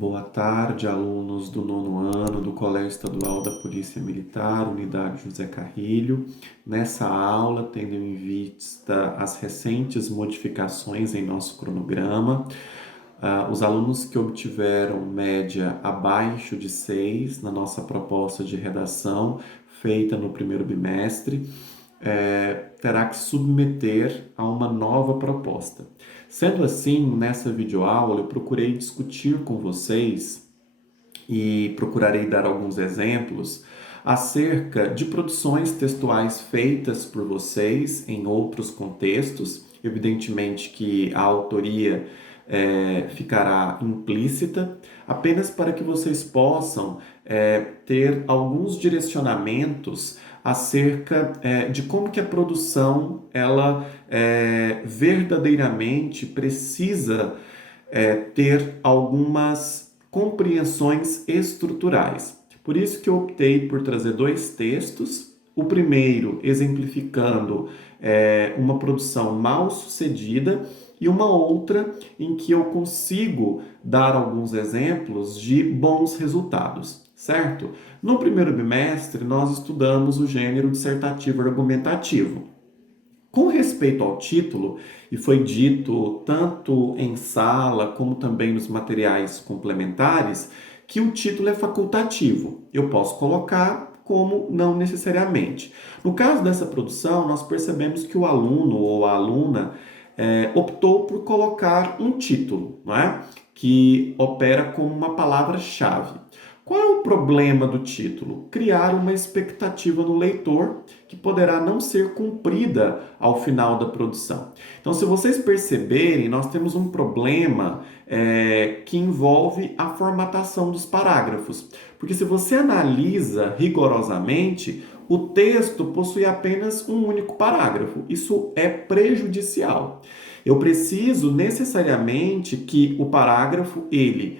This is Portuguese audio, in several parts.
Boa tarde, alunos do nono ano do Colégio Estadual da Polícia Militar, Unidade José Carrilho. Nessa aula, tendo em vista as recentes modificações em nosso cronograma, os alunos que obtiveram média abaixo de 6 na nossa proposta de redação, feita no primeiro bimestre, terá que submeter a uma nova proposta. Sendo assim, nessa videoaula eu procurei discutir com vocês e procurarei dar alguns exemplos acerca de produções textuais feitas por vocês em outros contextos. Evidentemente que a autoria ficará implícita, apenas para que vocês possam ter alguns direcionamentos acerca de como que a produção ela verdadeiramente precisa ter algumas compreensões estruturais. Por isso que eu optei por trazer dois textos. O primeiro exemplificando uma produção mal sucedida e uma outra em que eu consigo dar alguns exemplos de bons resultados, certo? No primeiro bimestre, nós estudamos o gênero dissertativo argumentativo. Com respeito ao título, e foi dito tanto em sala como também nos materiais complementares, que o título é facultativo. Eu posso colocar como não necessariamente. No caso dessa produção, nós percebemos que o aluno ou a aluna optou por colocar um título, não é? Que opera como uma palavra-chave. Qual é o problema do título? Criar uma expectativa no leitor que poderá não ser cumprida ao final da produção. Então, se vocês perceberem, nós temos um problema que envolve a formatação dos parágrafos. Porque se você analisa rigorosamente, o texto possui apenas um único parágrafo. Isso é prejudicial. Eu preciso necessariamente que o parágrafo ele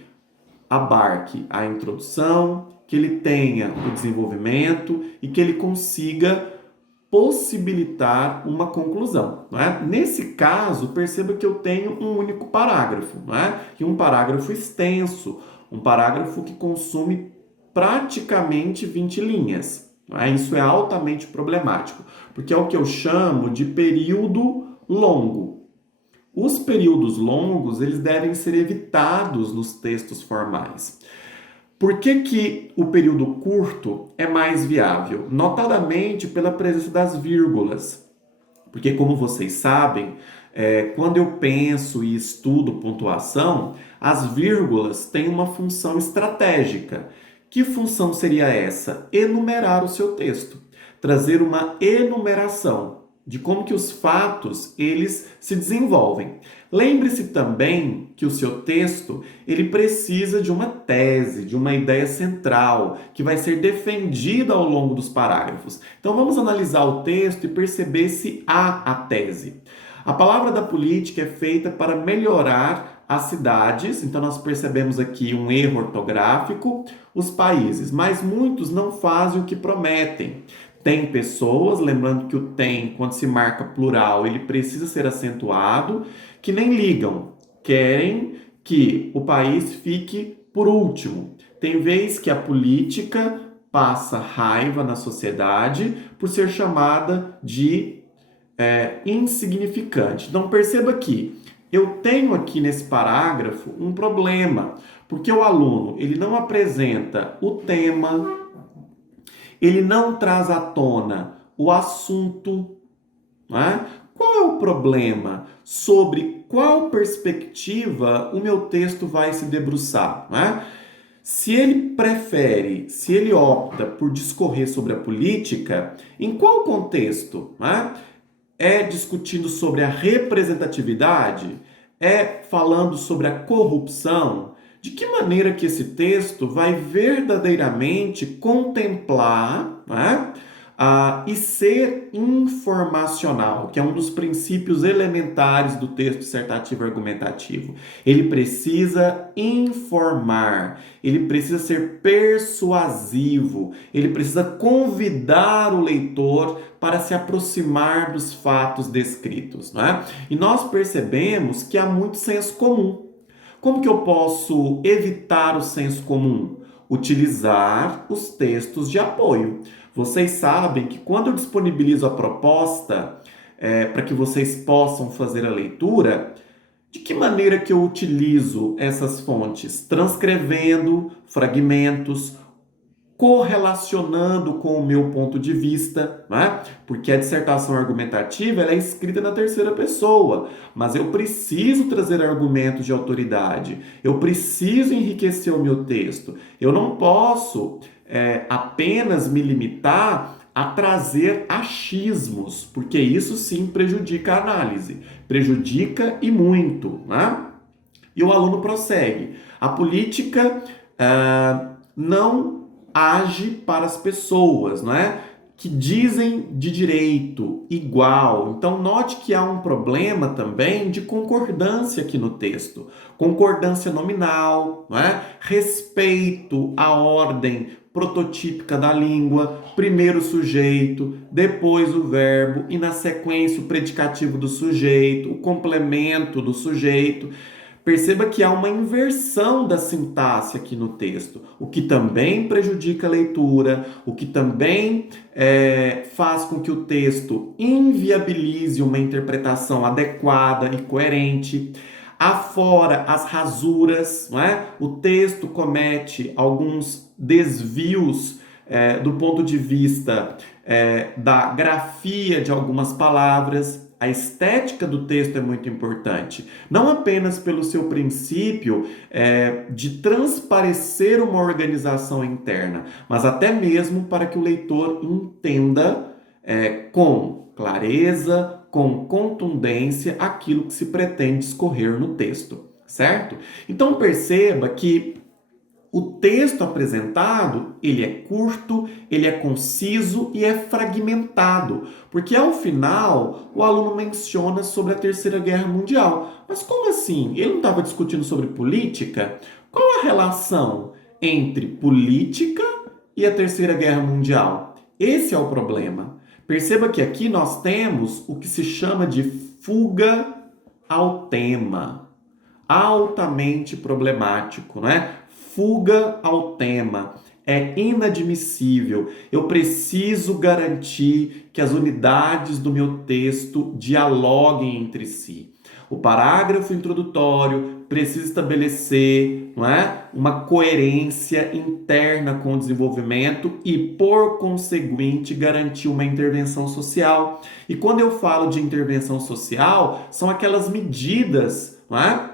abarque a introdução, que ele tenha o desenvolvimento e que ele consiga possibilitar uma conclusão, não é? Nesse caso, perceba que eu tenho um único parágrafo, não é? E um parágrafo extenso, um parágrafo que consome praticamente 20 linhas. Não é? Isso é altamente problemático, porque é o que eu chamo de período longo. Os períodos longos, eles devem ser evitados nos textos formais. Por que o período curto é mais viável? Notadamente pela presença das vírgulas. Porque, como vocês sabem, quando eu penso e estudo pontuação, as vírgulas têm uma função estratégica. Que função seria essa? Enumerar o seu texto. Trazer uma enumeração de como que os fatos eles se desenvolvem. Lembre-se também que o seu texto ele precisa de uma tese, de uma ideia central, que vai ser defendida ao longo dos parágrafos. Então vamos analisar o texto e perceber se há a tese. A palavra da política é feita para melhorar as cidades, então nós percebemos aqui um erro ortográfico, os países, mas muitos não fazem o que prometem. Tem pessoas, lembrando que o tem, quando se marca plural, ele precisa ser acentuado, que nem ligam, querem que o país fique por último. Tem vez que a política passa raiva na sociedade por ser chamada de insignificante. Então perceba que eu tenho aqui nesse parágrafo um problema, porque o aluno ele não apresenta o tema, ele não traz à tona o assunto, não é? Qual é o problema? Sobre qual perspectiva o meu texto vai se debruçar, não é? Se ele opta por discorrer sobre a política, em qual contexto, não é? É discutindo sobre a representatividade? É falando sobre a corrupção? De que maneira que esse texto vai verdadeiramente contemplar, né, e ser informacional, que é um dos princípios elementares do texto dissertativo argumentativo. Ele precisa informar, ele precisa ser persuasivo, ele precisa convidar o leitor para se aproximar dos fatos descritos, né? E nós percebemos que há muito senso comum. Como que eu posso evitar o senso comum? Utilizar os textos de apoio. Vocês sabem que quando eu disponibilizo a proposta para que vocês possam fazer a leitura, de que maneira que eu utilizo essas fontes? Transcrevendo fragmentos, correlacionando com o meu ponto de vista, né? Porque a dissertação argumentativa ela é escrita na terceira pessoa, mas eu preciso trazer argumentos de autoridade, eu preciso enriquecer o meu texto, eu não posso apenas me limitar a trazer achismos, porque isso sim prejudica a análise, prejudica e muito, né? E o aluno prossegue. A política não age para as pessoas, não é? Que dizem de direito igual. Então, note que há um problema também de concordância aqui no texto. Concordância nominal, não é? Respeito à ordem prototípica da língua, primeiro o sujeito, depois o verbo e na sequência o predicativo do sujeito, o complemento do sujeito. Perceba que há uma inversão da sintaxe aqui no texto, o que também prejudica a leitura, o que também faz com que o texto inviabilize uma interpretação adequada e coerente. Afora as rasuras, não é? O texto comete alguns desvios do ponto de vista da grafia de algumas palavras. A estética do texto é muito importante, não apenas pelo seu princípio de transparecer uma organização interna, mas até mesmo para que o leitor entenda com clareza, com contundência, aquilo que se pretende discorrer no texto, certo? Então perceba que o texto apresentado, ele é curto, ele é conciso e é fragmentado, porque ao final o aluno menciona sobre a Terceira Guerra Mundial. Mas como assim? Ele não estava discutindo sobre política? Qual a relação entre política e a Terceira Guerra Mundial? Esse é o problema. Perceba que aqui nós temos o que se chama de fuga ao tema. Altamente problemático, né? Fuga ao tema. É inadmissível. Eu preciso garantir que as unidades do meu texto dialoguem entre si. O parágrafo introdutório precisa estabelecer, não é, uma coerência interna com o desenvolvimento e, por conseguinte, garantir uma intervenção social. E quando eu falo de intervenção social, são aquelas medidas, não é,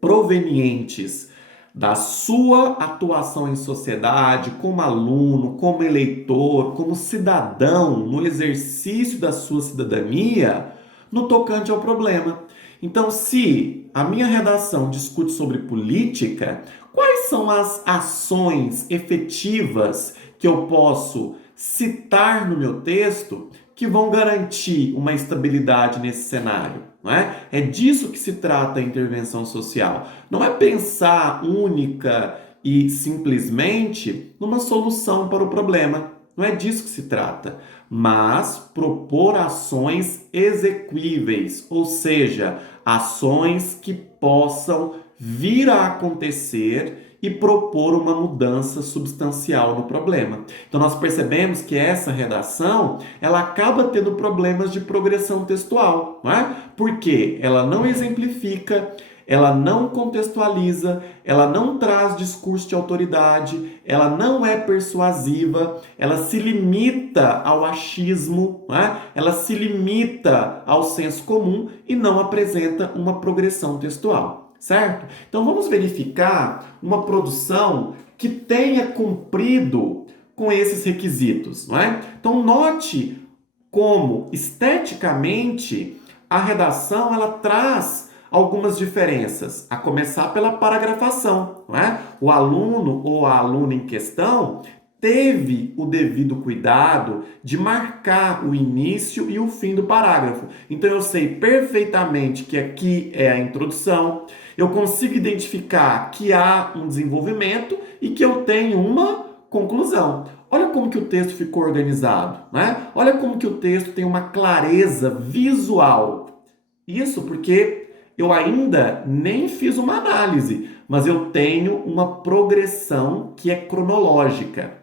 provenientes da sua atuação em sociedade, como aluno, como eleitor, como cidadão, no exercício da sua cidadania, no tocante ao problema. Então, se a minha redação discute sobre política, quais são as ações efetivas que eu posso citar no meu texto que vão garantir uma estabilidade nesse cenário? Não é? É disso que se trata a intervenção social. Não é pensar única e simplesmente numa solução para o problema. Não é disso que se trata. Mas propor ações exequíveis, ou seja, ações que possam vir a acontecer e propor uma mudança substancial no problema. Então nós percebemos que essa redação, ela acaba tendo problemas de progressão textual, não é? Porque ela não exemplifica, ela não contextualiza, ela não traz discurso de autoridade, ela não é persuasiva, ela se limita ao achismo, não é? Ela se limita ao senso comum e não apresenta uma progressão textual. Certo? Então vamos verificar uma produção que tenha cumprido com esses requisitos, não é? Então note como esteticamente a redação ela traz algumas diferenças, a começar pela paragrafação, não é? O aluno ou a aluna em questão teve o devido cuidado de marcar o início e o fim do parágrafo. Então eu sei perfeitamente que aqui é a introdução, eu consigo identificar que há um desenvolvimento e que eu tenho uma conclusão. Olha como que o texto ficou organizado, né? Olha como que o texto tem uma clareza visual. Isso porque eu ainda nem fiz uma análise, mas eu tenho uma progressão que é cronológica.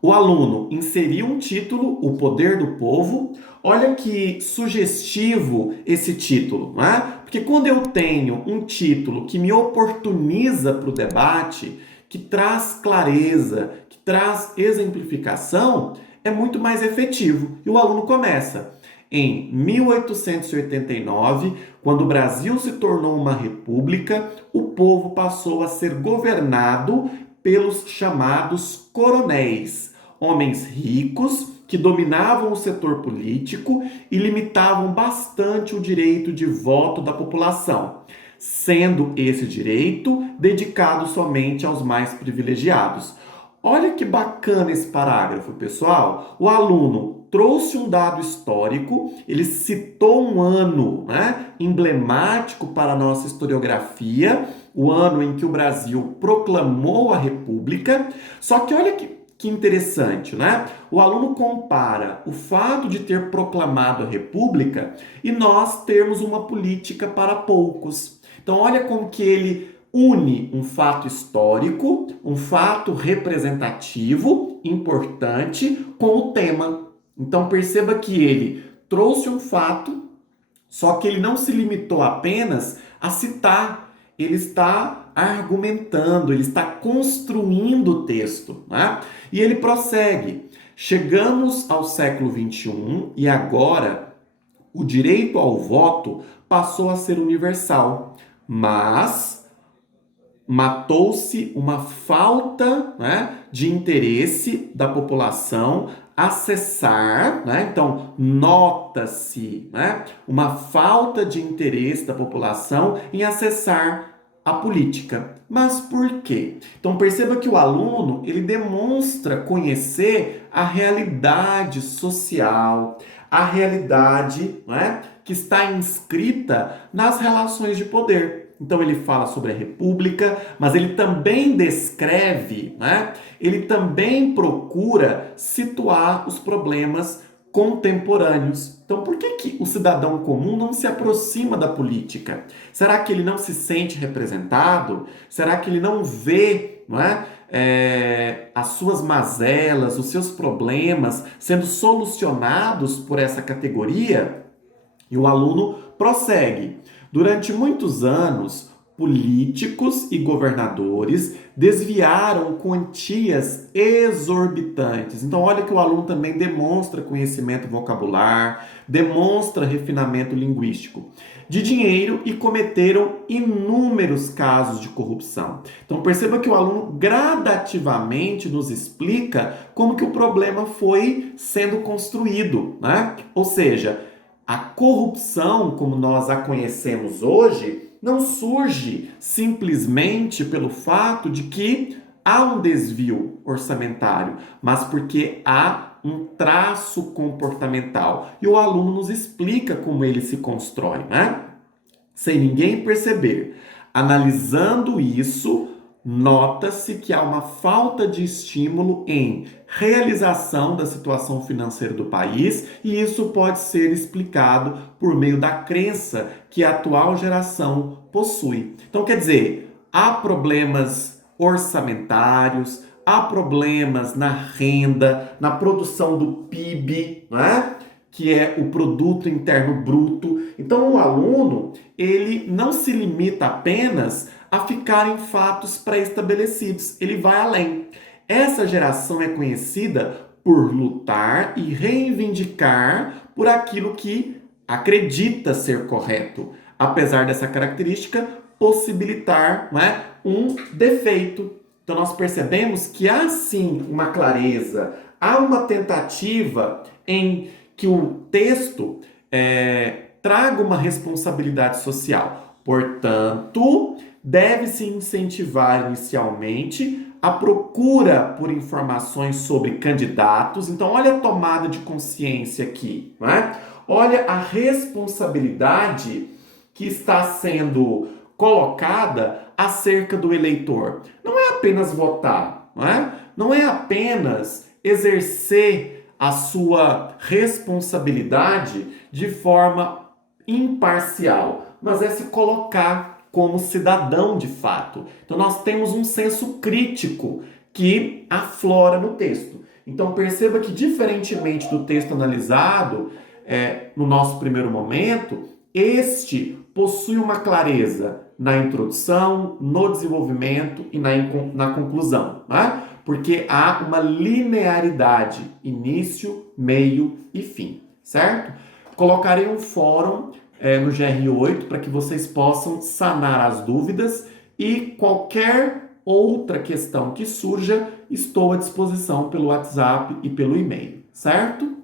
O aluno inseriu um título, O Poder do Povo. Olha que sugestivo esse título, não é? Porque quando eu tenho um título que me oportuniza para o debate, que traz clareza, que traz exemplificação, é muito mais efetivo. E o aluno começa. Em 1889, quando o Brasil se tornou uma república, o povo passou a ser governado pelos chamados coronéis, homens ricos que dominavam o setor político e limitavam bastante o direito de voto da população, sendo esse direito dedicado somente aos mais privilegiados. Olha que bacana esse parágrafo, pessoal. O aluno trouxe um dado histórico, ele citou um ano, né, emblemático para a nossa historiografia, o ano em que o Brasil proclamou a República. Só que olha que interessante, né? O aluno compara o fato de ter proclamado a República e nós termos uma política para poucos. Então, olha como que ele une um fato histórico, um fato representativo, importante, com o tema. Então, perceba que ele trouxe um fato, só que ele não se limitou apenas a citar, ele está argumentando, ele está construindo o texto, né? E ele prossegue. Chegamos ao século XXI e agora o direito ao voto passou a ser universal, mas matou-se uma falta, né, de interesse da população acessar, né? Então, nota-se, né, uma falta de interesse da população em acessar a política. Mas por quê? Então, perceba que o aluno, ele demonstra conhecer a realidade social, a realidade, né, que está inscrita nas relações de poder. Então ele fala sobre a República, mas ele também descreve, né? Ele também procura situar os problemas contemporâneos. Então por que o cidadão comum não se aproxima da política? Será que ele não se sente representado? Será que ele não vê, não é? As suas mazelas, os seus problemas sendo solucionados por essa categoria? E o aluno prossegue. Durante muitos anos, políticos e governadores desviaram quantias exorbitantes. Então, olha que o aluno também demonstra conhecimento vocabular, demonstra refinamento linguístico de dinheiro e cometeram inúmeros casos de corrupção. Então, perceba que o aluno gradativamente nos explica como que o problema foi sendo construído, né? Ou seja, a corrupção, como nós a conhecemos hoje, não surge simplesmente pelo fato de que há um desvio orçamentário, mas porque há um traço comportamental. E o aluno nos explica como ele se constrói, né? Sem ninguém perceber. Analisando isso, nota-se que há uma falta de estímulo em realização da situação financeira do país e isso pode ser explicado por meio da crença que a atual geração possui. Então, quer dizer, há problemas orçamentários, há problemas na renda, na produção do PIB, não é? Que é o produto interno bruto. Então, o aluno, ele não se limita apenas a ficar em fatos pré-estabelecidos, ele vai além. Essa geração é conhecida por lutar e reivindicar por aquilo que acredita ser correto, apesar dessa característica possibilitar, não é, um defeito. Então nós percebemos que há sim uma clareza, há uma tentativa em que o texto traga uma responsabilidade social. Portanto, deve-se incentivar inicialmente a procura por informações sobre candidatos. Então, olha a tomada de consciência aqui, não é? Olha a responsabilidade que está sendo colocada acerca do eleitor. Não é apenas votar, não é? Não é apenas exercer a sua responsabilidade de forma imparcial, mas é se colocar como cidadão de fato. Então nós temos um senso crítico que aflora no texto. Então perceba que, diferentemente do texto analisado, no nosso primeiro momento, este possui uma clareza na introdução, no desenvolvimento e na conclusão, né? Porque há uma linearidade, início, meio e fim, certo? Colocarei um fórum no GR8 para que vocês possam sanar as dúvidas, e qualquer outra questão que surja, estou à disposição pelo WhatsApp e pelo e-mail, certo?